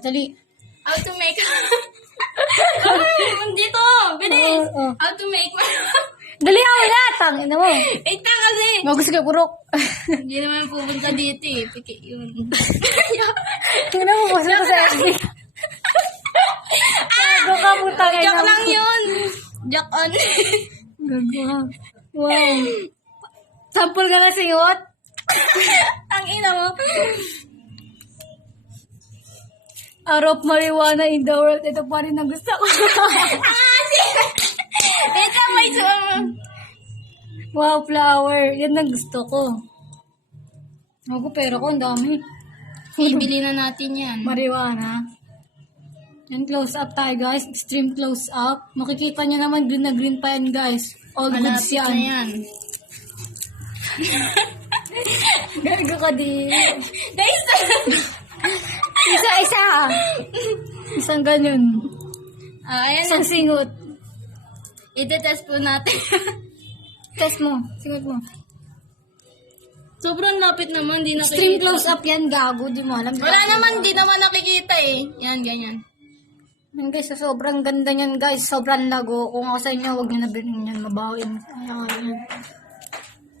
Dali. How to make... Dito! Bilis! How to make... Dali ako na! Tangina mo. Ita kasi! Magus ka purok. Hindi naman pupunta dito eh. Piki yun. Tingnan mo, pasok ko sa FB. Gago ka, putang ina. Joke lang yun. Joke on. Gago ka. Wow. Sample ka na siyot? Ang ina mo. Arop marijuana in the world. Ito pa rin ang gusto ko. Ito may sumama. Wow, flower. Yan ang gusto ko. Ako, pero ko, ang dami. Ibili na natin yan. Marijuana. Yan, close up tayo, guys. Extreme close up. Makikita nyo naman, green na green pa yan, guys. All goods Malapit na yan. yan. Gago ka din. Guys, Isa-isa. Isang ganyan. ayan na. Isang singot. Ite-test po natin. Test mo. Singot mo. Sobrang lapit naman, di nakikita. Extreme close up yan, gago. Di mo alam. Wala naman, di naman nakikita eh. Yan, ganyan. Yan, guys, so sobrang ganda niyan, guys. Sobrang lago. Kung ako sa inyo, huwag nyo na bilhin yan. Mabawin. Ayan.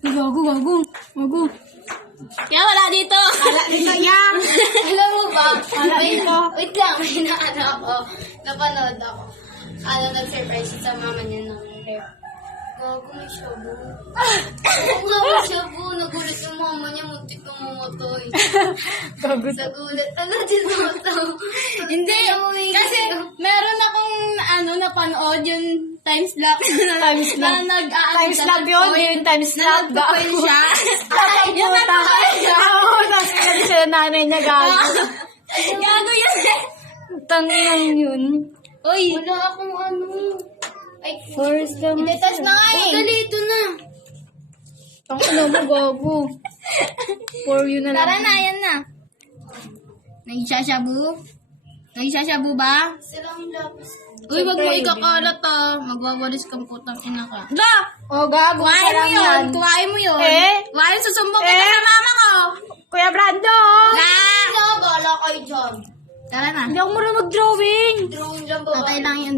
Ay, gago, gago. Gago. Kaya wala dito. Wala dito yan. Alam mo ba? Wala dito. Wait lang, may naano ako. Napanood ako. Nag-surprise sa mama niya ng rep. Gago, may shabu. Oo nga, may shabu. Nagulat yung mama niya, muntik na mamatay. Gago. Sa gulat, din mo to? Hindi, kasi meron akong napanood yung times lapse. Times lapse. Times lapse yun. Yung times lapse. Nag-coin siya. Yung nag-coin siya. Oo, tapos kasi siya nanay niya, gago. Gago yun. Tanginang yun. Uy, wala akong Ay, First time. test na nga eh. Dali, ito na. Ang ano mo, gago. For you na lang. Tara na, yan na. Nagsashabu? Nagsashabu ba? Silang lapis. Uy, wag mo ikakalat ah. Magwawalis kang putang ina ka. Da! Oh, gago. Kuhain mo sarang yun. yan. Kuhain mo yun. Eh? Kuhain, susumbong kita sa mama ko. Kuya Brando! Na! Bala kayo dyan. Tara na. Hindi ako marunong mag-drawing. Drawing lang ba? Okay lang yun.